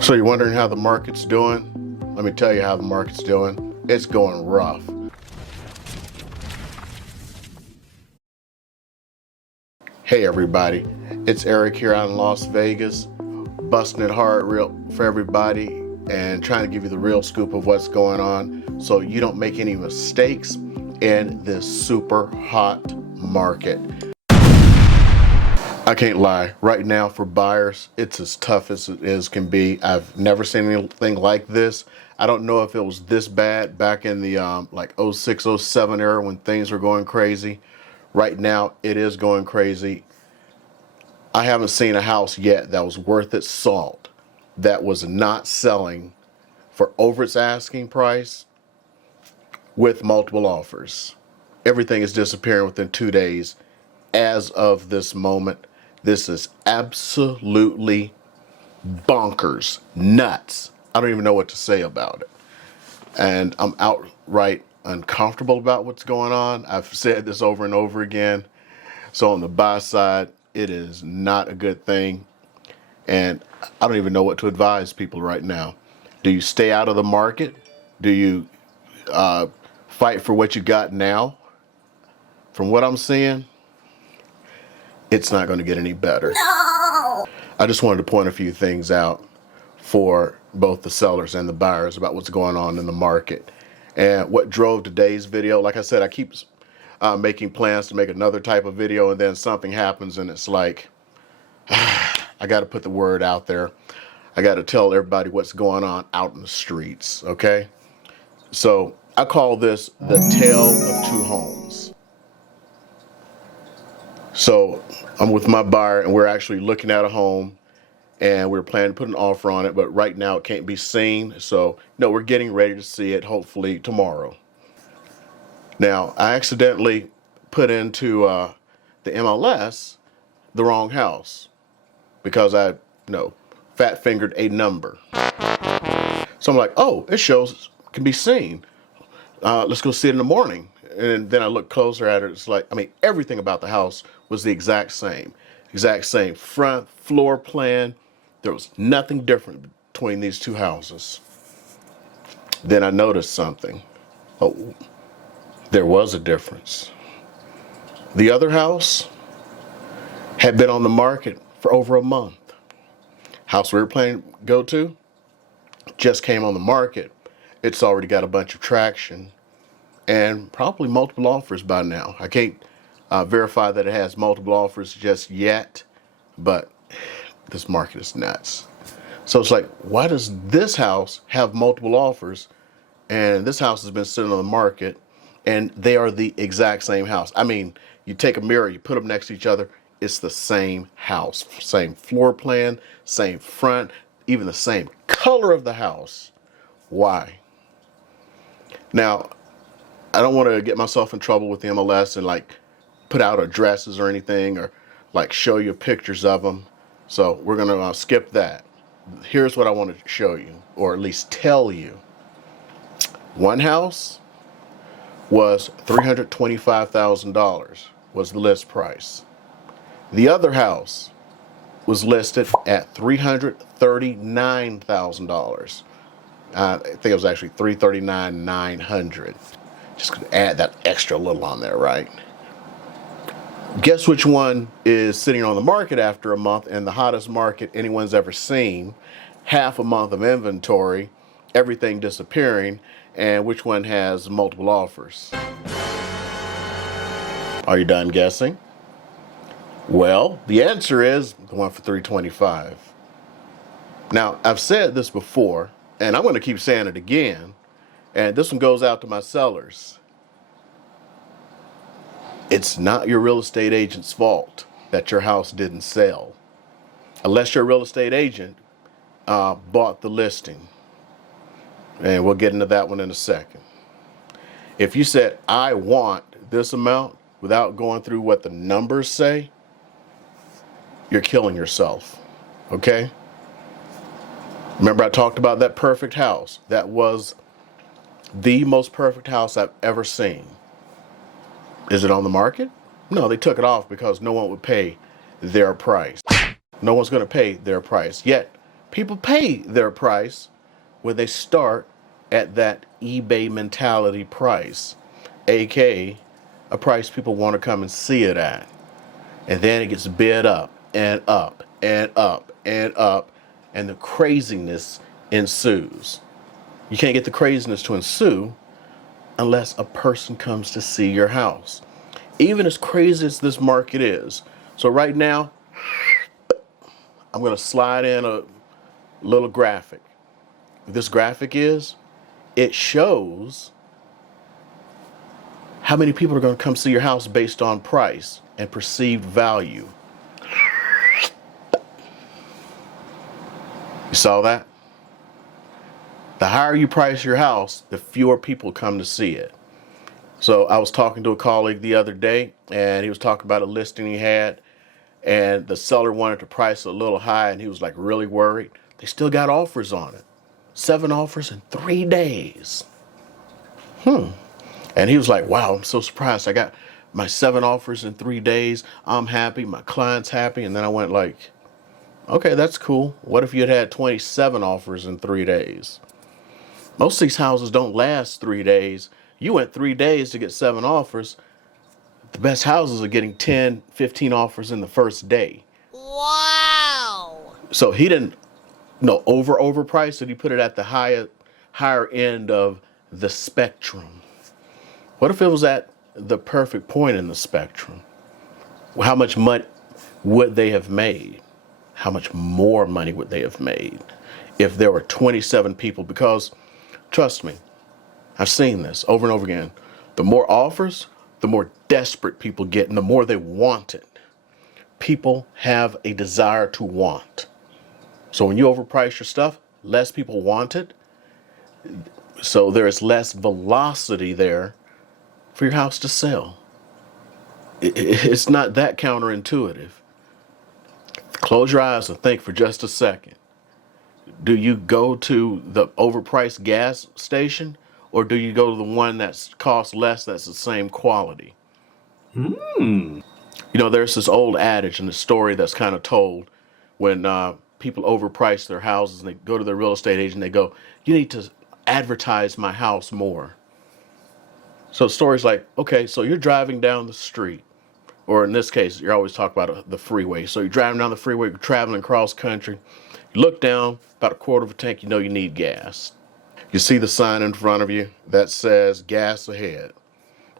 So you're wondering how the market's doing? Let me tell you how the market's doing. It's going rough. Hey everybody, it's Eric here out in Las Vegas, busting it hard real for everybody and trying to give you the real scoop of what's going on so you don't make any mistakes in this super hot market. I can't lie, right now for buyers, it's as tough as it is can be. I've never seen anything like this. I don't know if it was this bad back in the like 06, 07 era when things were going crazy. Right now, it is going crazy. I haven't seen a house yet that was worth its salt, that was not selling for over its asking price with multiple offers. Everything is disappearing within 2 days as of this moment. This is absolutely bonkers, nuts. I don't even know what to say about it. And I'm outright uncomfortable about what's going on. I've said this over and over again. So on the buy side, it is not a good thing. And I don't even know what to advise people right now. Do you stay out of the market? Do you fight for what you got now? From what I'm seeing, it's not going to get any better. No! I just wanted to point a few things out for both the sellers and the buyers about what's going on in the market. And what drove today's video, like I said, I keep making plans to make another type of video, and then something happens and it's like, I got to put the word out there. I got to tell everybody what's going on out in the streets, okay? So I call this the tale of two homes. So I'm with my buyer and we're actually looking at a home and we're planning to put an offer on it, but right now it can't be seen. So no, we're getting ready to see it hopefully tomorrow. Now I accidentally put into the MLS the wrong house because I fat fingered a number. So I'm like, oh, it shows can be seen. Let's go see it in the morning. And then I look closer at it. It's like, I mean, everything about the house was the exact same front floor plan. There was nothing different between these two houses. Then I noticed something. Oh, there was a difference. The other house had been on the market for over a month. House we were planning to go to just came on the market. It's already got a bunch of traction and probably multiple offers by now. I can't verify that it has multiple offers just yet, but this market is nuts. So it's like, why does this house have multiple offers and this house has been sitting on the market and they are the exact same house? I mean, you take a mirror, you put them next to each other, it's the same house, same floor plan, same front, even the same color of the house. Why? Now, I don't want to get myself in trouble with the MLS and like put out addresses or anything or like show you pictures of them. So we're going to skip that. Here's what I want to show you, or at least tell you. One house was $325,000 was the list price. The other house was listed at $339,000. I think it was actually $339,900. Just gonna add that extra little on there, right? Guess which one is sitting on the market after a month and the hottest market anyone's ever seen, half a month of inventory, everything disappearing, and which one has multiple offers? Are you done guessing? Well, the answer is the one for $325,000. Now, I've said this before, and I'm going to keep saying it again, and this one goes out to my sellers. It's not your real estate agent's fault that your house didn't sell, unless your real estate agent bought the listing. And we'll get into that one in a second. If you said, I want this amount without going through what the numbers say, you're killing yourself, okay? Remember I talked about that perfect house. That was the most perfect house I've ever seen. Is it on the market? No, they took it off because no one would pay their price. No one's going to pay their price. Yet, People pay their price when they start at that eBay mentality price, aka a price people want to come and see it at. And then it gets bid up and up and up and up, and the craziness ensues. You can't get the craziness to ensue unless a person comes to see your house. Even as crazy as this market is. So right now, I'm going to slide in a little graphic. This graphic it shows how many people are going to come see your house based on price and perceived value. You saw that? The higher you price your house, the fewer people come to see it. So I was talking to a colleague the other day, and he was talking about a listing he had, and the seller wanted to price it a little high, and he was like really worried. They still got offers on it. 7 offers in 3 days. And he was like, wow, I'm so surprised. I got my 7 offers in 3 days. I'm happy. My client's happy. And then I went like, okay, that's cool. What if you had 27 offers in 3 days? Most of these houses don't last 3 days. You went 3 days to get 7 offers. The best houses are getting 10, 15 offers in the first day. Wow! So he didn't overprice it. He put it at the higher end of the spectrum. What if it was at the perfect point in the spectrum? How much money would they have made? How much more money would they have made if there were 27 people? Because trust me, I've seen this over and over again. The more offers, the more desperate people get, and the more they want it. People have a desire to want. So when you overprice your stuff, less people want it. So there is less velocity there for your house to sell. It's not that counterintuitive. Close your eyes and think for just a second. Do you go to the overpriced gas station, or do you go to the one that costs less that's the same quality? There's this old adage and the story that's kind of told when people overprice their houses and they go to their real estate agent and they go, you need to advertise my house more. So the story's like, okay, so you're driving down the street, or in this case, you're always talking about the freeway. So you're driving down the freeway, you're traveling cross country. You look down, about a quarter of a tank, you know you need gas. You see the sign in front of you that says gas ahead.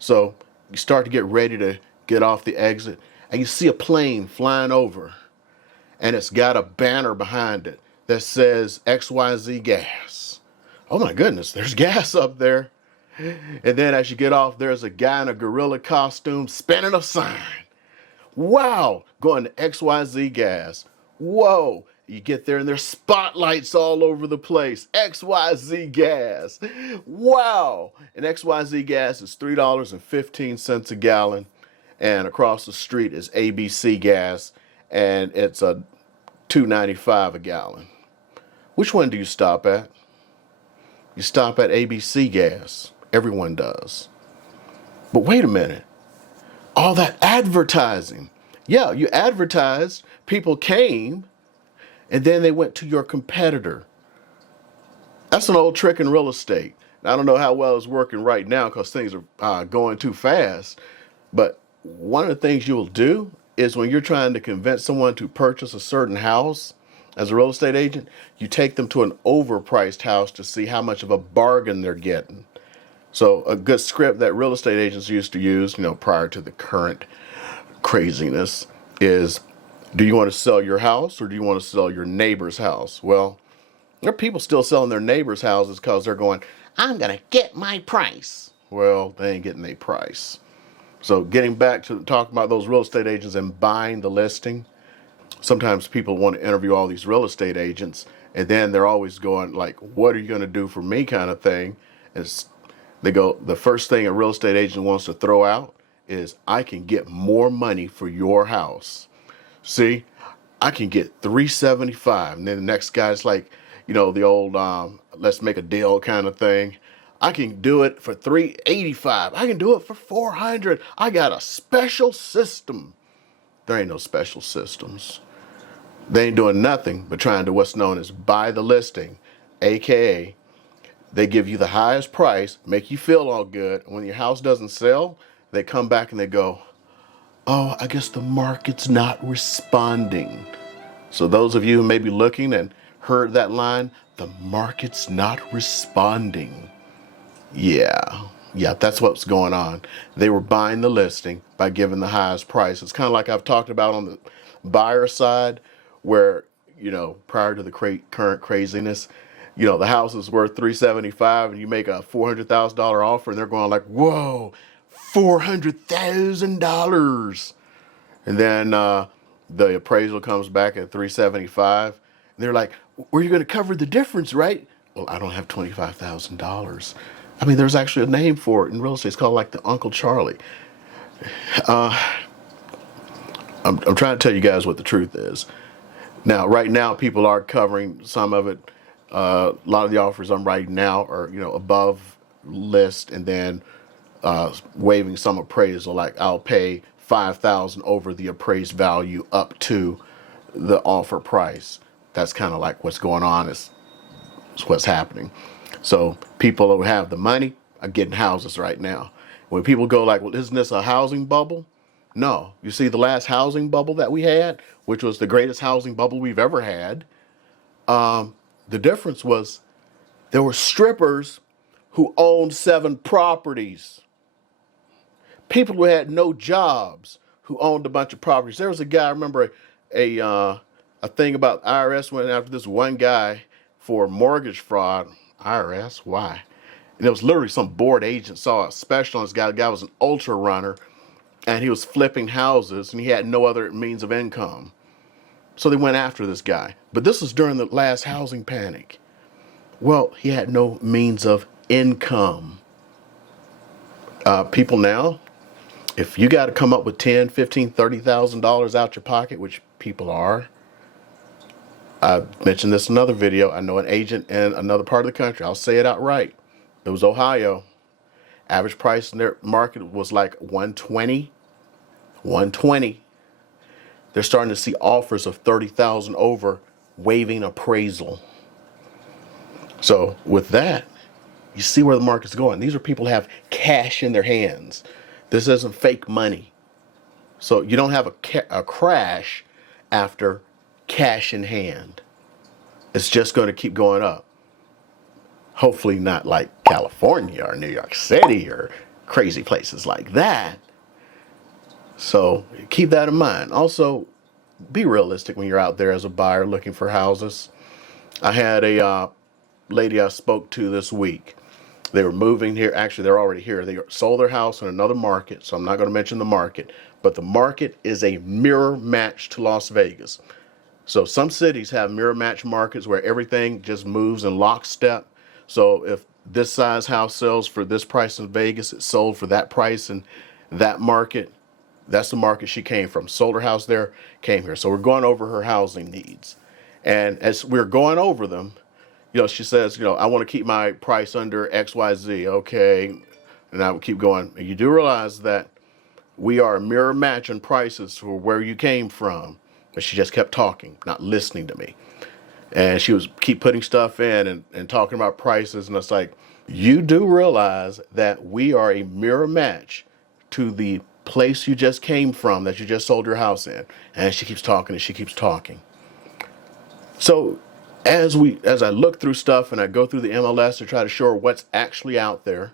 So you start to get ready to get off the exit, and you see a plane flying over, and it's got a banner behind it that says XYZ gas. Oh my goodness, there's gas up there. And then as you get off, there's a guy in a gorilla costume spinning a sign. Wow, going to XYZ gas. Whoa, you get there and there's spotlights all over the place. XYZ gas. Wow. And XYZ gas is $3.15 a gallon. And across the street is ABC gas, and it's a $2.95 a gallon. Which one do you stop at? You stop at ABC gas. Everyone does. But wait a minute. All that advertising. Yeah, you advertised, people came, and then they went to your competitor. That's an old trick in real estate. I don't know how well it's working right now because things are going too fast. But one of the things you'll do is when you're trying to convince someone to purchase a certain house as a real estate agent, you take them to an overpriced house to see how much of a bargain they're getting. So a good script that real estate agents used to use, prior to the current craziness is, do you want to sell your house or do you want to sell your neighbor's house? Well, there are people still selling their neighbor's houses because they're going, I'm going to get my price. Well, they ain't getting their price. So getting back to talking about those real estate agents and buying the listing, sometimes people want to interview all these real estate agents, and then they're always going like, what are you going to do for me kind of thing. They go, the first thing a real estate agent wants to throw out is, I can get more money for your house. See, I can get $375. And then the next guy's like, the old let's make a deal kind of thing. I can do it for $385. I can do it for $400. I got a special system. There ain't no special systems. They ain't doing nothing but trying to what's known as buy the listing, aka they give you the highest price, make you feel all good. When your house doesn't sell, they come back and they go, "Oh, I guess the market's not responding." So those of you who may be looking and heard that line, the market's not responding. Yeah, that's what's going on. They were buying the listing by giving the highest price. It's kind of like I've talked about on the buyer side, where, prior to the current craziness, the house is worth 375 and you make a $400,000 offer and they're going like, whoa, $400,000. And then the appraisal comes back at 375. And they're like, "Were you going to cover the difference, right?" Well, I don't have $25,000. I mean, there's actually a name for it in real estate. It's called like the Uncle Charlie. I'm trying to tell you guys what the truth is. Now, right now, people are covering some of it. A lot of the offers I'm writing now are, above list, and then waiving some appraisal. Like I'll pay 5,000 over the appraised value up to the offer price. That's kind of like what's going on. Is what's happening. So people who have the money are getting houses right now. When people go like, "Well, isn't this a housing bubble?" No. You see, the last housing bubble that we had, which was the greatest housing bubble we've ever had, the difference was there were strippers who owned 7 properties. People who had no jobs who owned a bunch of properties. There was a guy, I remember a thing about IRS went after this one guy for mortgage fraud. IRS, why? And it was literally some board agent saw a special on this guy. The guy was an ultra runner and he was flipping houses and he had no other means of income. So they went after this guy. But this was during the last housing panic. Well, he had no means of income. People now, if you got to come up with $10, $15, $30,000 out your pocket, which people are. I mentioned this in another video. I know an agent in another part of the country. I'll say it outright. It was Ohio. Average price in their market was like 120. 120. They're starting to see offers of 30,000 over, waiving appraisal. So with that, you see where the market's going. These are people who have cash in their hands. This isn't fake money. So you don't have a crash after cash in hand. It's just going to keep going up. Hopefully not like California or New York City or crazy places like that. So keep that in mind. Also, be realistic when you're out there as a buyer looking for houses. I had a lady I spoke to this week. They were moving here. Actually, they're already here. They sold their house in another market, so I'm not going to mention the market. But the market is a mirror match to Las Vegas. So some cities have mirror match markets where everything just moves in lockstep. So if this size house sells for this price in Vegas, it's sold for that price in that market. That's the market she came from. Sold her house there, came here. So we're going over her housing needs. And as we're going over them, she says, I want to keep my price under XYZ. Okay. And I would keep going. And you do realize that we are a mirror match in prices for where you came from. But she just kept talking, not listening to me. And she was keep putting stuff in and talking about prices. And it's like, you do realize that we are a mirror match to the place you just came from, that you just sold your house in. And she keeps talking and she keeps talking. So as I look through stuff and I go through the MLS to try to show her what's actually out there,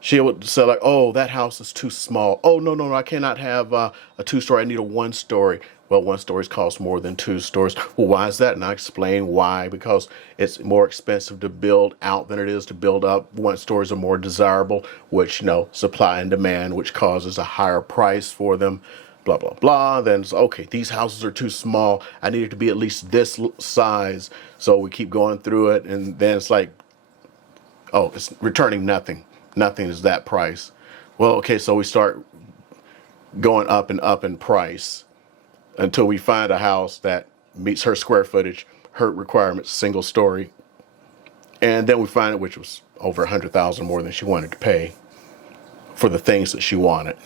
she would say like, "Oh, that house is too small. Oh, no, I cannot have a 2-story. I need a 1-story." Well, 1-stories cost more than 2 stories. Well, why is that? And I explain why. Because it's more expensive to build out than it is to build up. 1-stories are more desirable, which, supply and demand, which causes a higher price for them. Blah, blah, blah. Then it's, okay, these houses are too small. I need it to be at least this size. So we keep going through it. And then it's like, oh, it's returning nothing. Nothing is that price. Well, okay, so we start going up and up in price until we find a house that meets her square footage, her requirements, single story. And then we find it, which was over 100,000 more than she wanted to pay for the things that she wanted.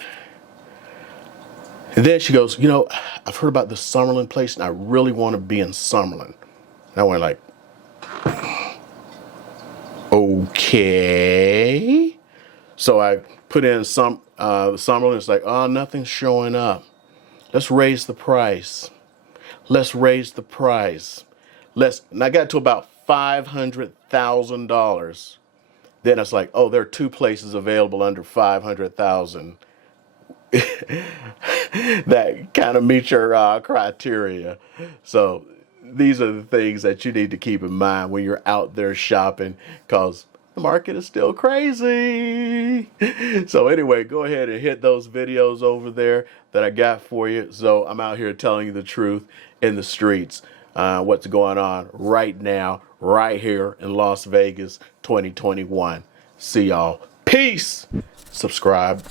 And then she goes, I've heard about the Summerlin place and I really want to be in Summerlin. And I went like, okay. So I put in Summerlin. It's like, oh, nothing's showing up. Let's raise the price. Let's raise the price. And I got to about $500,000. Then it's like, oh, there are two places available under 500,000 that kind of meet your criteria. So these are the things that you need to keep in mind when you're out there shopping, because the market is still crazy. So anyway, go ahead and hit those videos over there that I got for you. So I'm out here telling you the truth in the streets, what's going on right now, right here in Las Vegas 2021. See y'all. Peace. Subscribe.